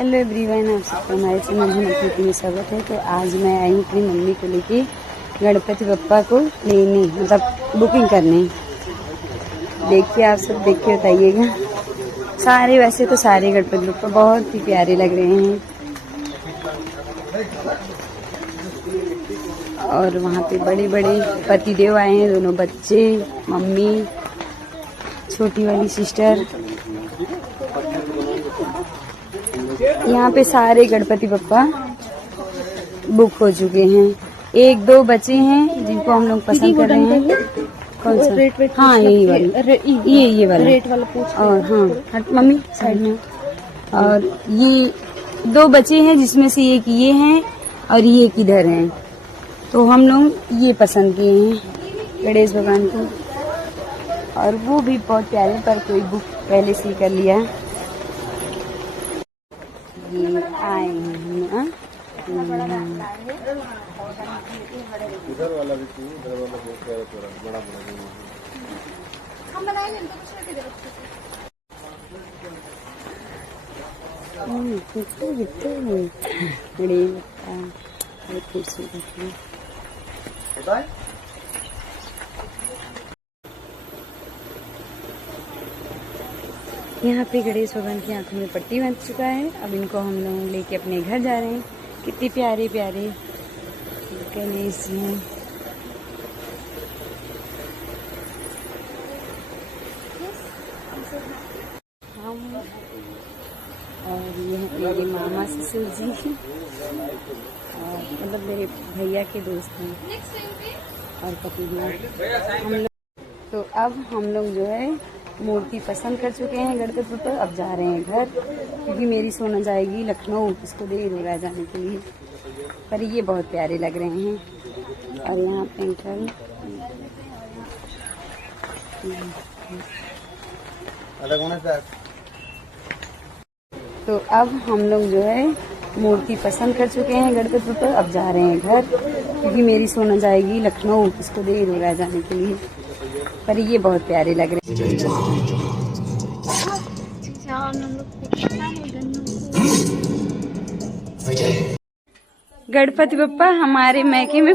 Hello everyone, आप सबको हमारे चैनल झनक प्रीति में स्वागत है। तो आज मैं आई हूँ अपनी मम्मी को लेके गणपति बप्पा को लेने, मतलब बुकिंग करने। देखिए, आप सब देख के बताइएगा। सारे वैसे तो सारे गणपति बप्पा बहुत ही प्यारे लग रहे हैं। और वहाँ पे बड़े बड़े पतिदेव आए हैं, दोनों बच्चे, मम्मी, छोटी वाली सिस्टर। यहाँ पे सारे गणपति बप्पा बुक हो चुके हैं। एक दो बचे हैं जिनको हम लोग पसंद कर रहे हैं। कौन सा? हाँ, यही वाला, ये वाला रेट वाला पूछ। और हाँ, हट मम्मी साइड में। और ये दो बचे हैं जिसमें से एक ये हैं और ये किधर हैं। तो हम लोग ये पसंद किए हैं गणेश भगवान को, और वो भी बहुत प्यारे, पर कोई बुक पहले से ही कर लिया है। ये आए हैं इधर वाला भी तू, इधर वाला बहुत प्यारा प्यारा बड़ा बड़ा हम बनाएंगे तो कुछ नहीं दे बड़े खूबसूरत है। यहाँ पे गणेश भगवान की आंखों में पट्टी बंध चुका है। अब इनको हम लोग लेके अपने घर जा रहे हैं। कितने प्यारे प्यारे गणेश जी हैं। हम और ये मेरे मामा ससुर जी, और मतलब मेरे भैया के दोस्त हैं और पति हम लोग। तो अब हम लोग जो है मूर्ति पसंद कर चुके हैं गणपति पर। अब जा रहे हैं घर, क्योंकि मेरी सोना जाएगी लखनऊ, इसको देर हो रहा है जाने के लिए। पर ये बहुत प्यारे लग रहे हैं। और यहाँ पे अंकल, तो अब हम लोग जो है मूर्ति पसंद कर चुके हैं गणपति पर। अब जा रहे हैं घर, क्योंकि मेरी सोना जाएगी लखनऊ, इसको देर हो रहा है जाने के लिए। पर ये बहुत प्यारे लग रहे हैं। गणपति बप्पा हमारे मैके में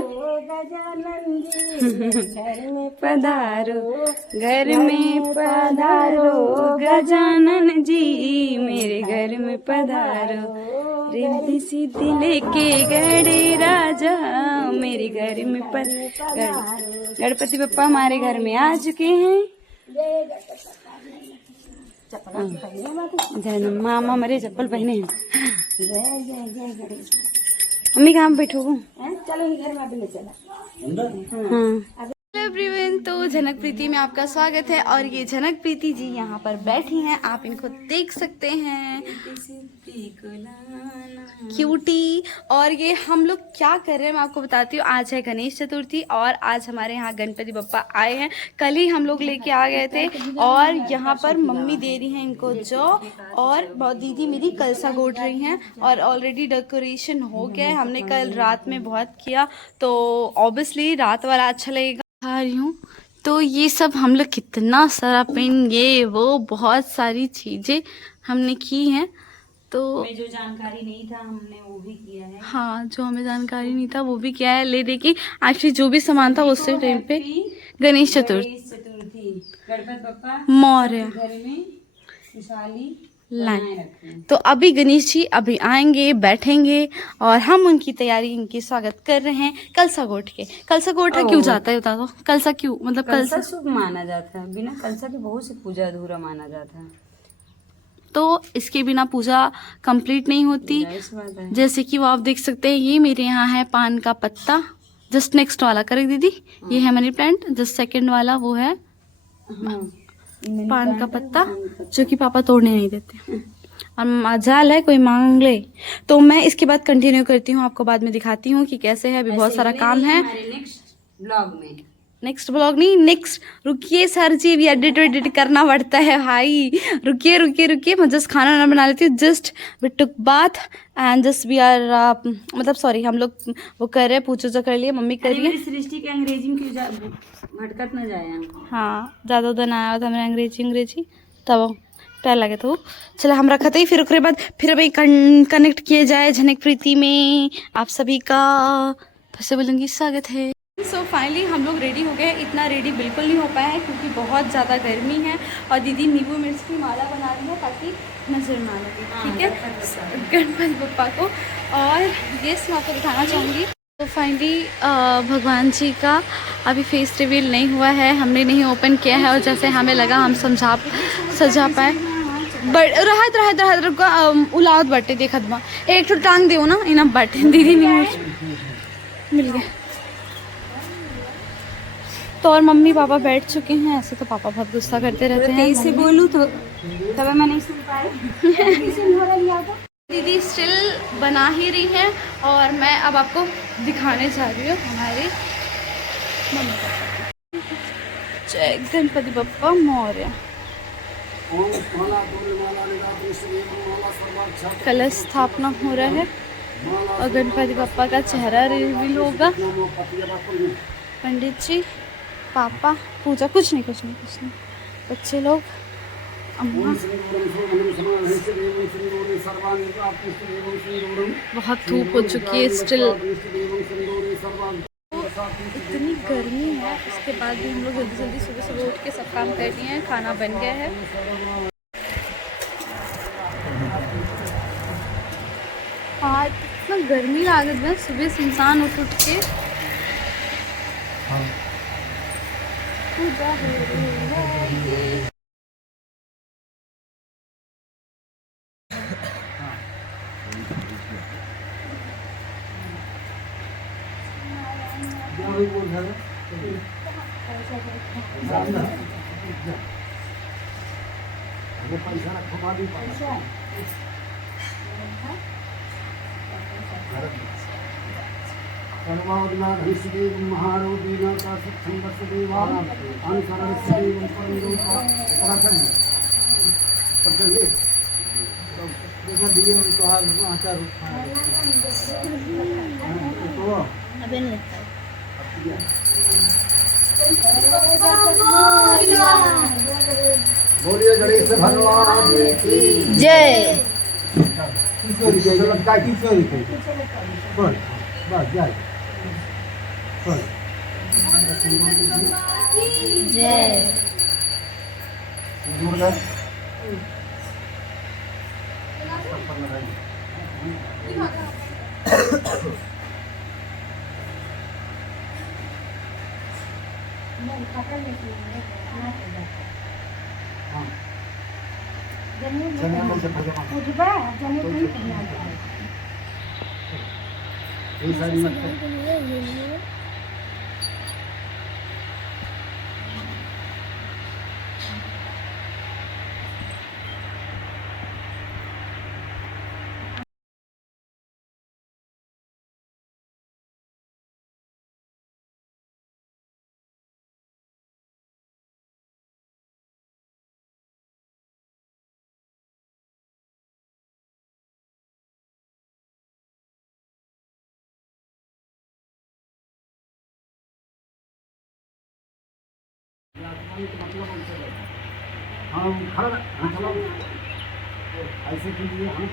पधारो, घर में पधारो, गजानन जी मेरे घर में पधारो। रिद्धि सिद्धि लेके गणे राजा मेरे घर में गणपति बप्पा हमारे घर में आ चुके हैं। मामा मेरे चप्पल पहने हैं। जय जय जय गणेश। मम्मी कहाँ बैठो? चलो घर में ले चला। हाँ एवरीवन, तो झनक प्रीति में आपका स्वागत है। और ये झनक प्रीति जी यहाँ पर बैठी हैं, आप इनको देख सकते हैं, क्यूटी। और ये हम लोग क्या कर रहे हैं मैं आपको बताती हूँ। आज है गणेश चतुर्थी और आज हमारे यहाँ गणपति बप्पा आए हैं। कल ही हम लोग लेके आ गए थे। और यहाँ पर मम्मी दे रही हैं इनको जौ, और दीदी मेरी कलसा गोट रही हैं। और ऑलरेडी डेकोरेशन हो गया है, हमने कल रात में बहुत किया, तो ऑब्वियसली रात वाला अच्छा लगेगा। आ रही हूँ तो ये सब हम लोग कितना सारा पेन, ये वो बहुत सारी चीजें हमने की हैं। तो जो जानकारी नहीं था हमने वो भी किया है। हाँ, जो हमें जानकारी नहीं था वो भी किया है। ले देखिए, एक्चुअली जो भी सामान था उसी टाइम पे गणेश चतुर्थी गणपति बप्पा मौर्य घर में खुशहाली लाएं। तो अभी गणेश जी अभी आएंगे, बैठेंगे, और हम उनकी तैयारी, इनकी स्वागत कर रहे हैं कलसा गोट के। कलसा गोटा क्यों जाता है बता दो? कलसा क्यों, मतलब कलसा शुभ माना जाता है, बिना कलसा के बहुत सी पूजा अधूरा माना जाता है। तो इसके बिना पूजा कंप्लीट नहीं होती। जैसे कि वो आप देख सकते हैं, ये मेरे यहाँ है पान का पत्ता। जस्ट नेक्स्ट वाला करें दीदी, ये है मनी प्लांट। जस्ट सेकंड वाला वो है पान का पत्ता, जो कि पापा तोड़ने नहीं देते। और मजाल है कोई मांग ले तो मैं इसके बाद कंटिन्यू करती हूँ, आपको बाद में दिखाती हूँ कि कैसे है। अभी बहुत सारा काम है। नेक्स्ट ब्लॉग नहीं, नेक्स्ट, रुकिए सर जी, अभी एडिट करना पड़ता है भाई। रुकिए रुकिए रुकिए, मैं जस्ट खाना ना बना लेती हूँ। Just we took bath and just we are, मतलब सॉरी, हम लोग वो कर रहे हैं, पूछो कर लिए, मम्मी कर रही है। सृष्टि के अंग्रेजी में भटकत न जाए। हाँ, ज़्यादा उधर ना आया था मेरा अंग्रेजी तब पैर लगे तो चलो हम रखा थे फिर उसके बाद फिर अभी कनेक्ट किए जाए झनक प्रीति में आप सभी का फिर से बोलूँगी स्वागत है। सो फाइनली हम लोग रेडी हो गए। इतना रेडी बिल्कुल नहीं हो पाया है क्योंकि बहुत ज़्यादा गर्मी है और दीदी नींबू मिर्च की माला बना रही है ताकि नजर ना लगे, ठीक है, गणपति बप्पा को। और ये मैं आपको दिखाना चाहूँगी। तो फाइनली भगवान जी का अभी फेस रिवील नहीं हुआ है, हमने नहीं ओपन किया है और जैसे हमें लगा हम सजा पाए रहत उलाद बटे देखत बा एक तो टांग दो ना इना बटे दीदी नहीं मिल गए। तो और मम्मी पापा बैठ चुके हैं। ऐसे तो पापा बहुत गुस्सा करते रहते हैं। तेज से बोलूं तो तब मैं नहीं सुन पाई। दीदी स्टिल बना ही रही है और मैं अब आपको दिखाने जा रही हूँ हमारे मम्मी पापा। जय गणपति बप्पा मौर्य। कलश स्थापना हो रहा है और गणपति बप्पा का चेहरा रिवील होगा। पंडित जी, पापा, पूजा, कुछ नहीं बच्चे लोग, अम्मा। बहुत धूप हो चुकी है स्टिल। इतनी गर्मी है उसके बाद भी हम लोग जल्दी सुबह उठ के सब काम कर लिए हैं। खाना बन गया है। आज इतना गर्मी लागत है सुबह सुनसान उठ के पूजा हो रही है। बोलिए गणेश भगवान की जय। जय। हम खड़ा मतलब ऐसे कीजिए हम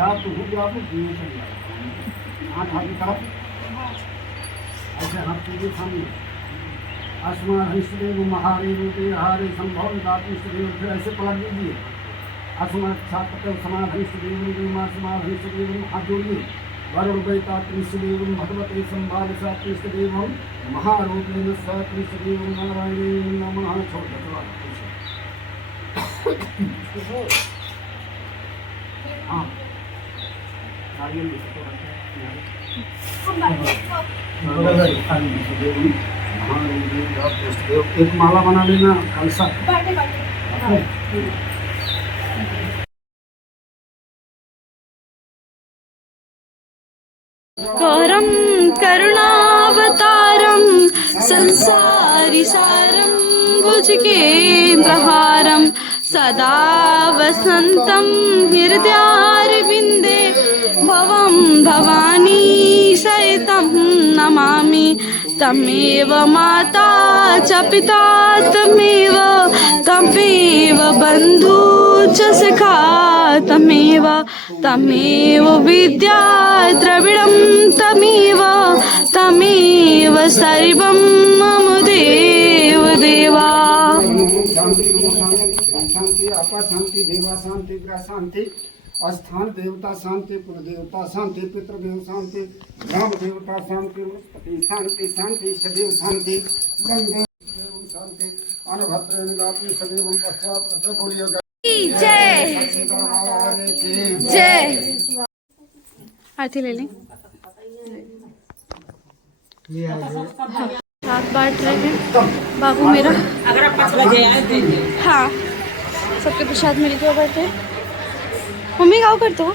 आप तो भूल जाओ हाथ आगे तरफ ऐसे हाथ कीजिए सामने आसमान हंसदेव महादेव हारे संभव दातुदेव फिर ऐसे पलट दीजिए आसमान छात्र समान हंसदेव आसमान हंसदेव हाथ जोड़िए वरुण वैता त्रिशदेव भगवते संभाविसा त्रिशदेव महारूपेण स त्रिशदेव नारायण नमः। छोड़ हाँ नारियल एक माला बना लेना कलसा। गौरम करुणावतारम संसारी सारम भुजगेन्द्रहारम सदा वसंतम हृदयारविंदे भवम भवानी सहितं नमामि तमेव माता च पिता तमेव तमेव बन्धु च सखा तमेव तमेव विद्या द्रविडं तमेव तमेव सर्वं मम देव देवा। शांति शांति आपा शांति देवा शांति ग्रह शांति स्थान देवता शांति कुल देवता शांति पितृदेव शांति ग्राम देवता शांति वनस्पति शांति शांति सदैव शांति गंगे शांति अनभद्र निगापि सदैव पश्चात रस बोलिएगा जय जय। आरती ले लें। हाथ बांट रहे हैं बाबू मेरा। हाँ सबके प्रसाद मेरी तो बैठे। मम्मी गाँव कर दो।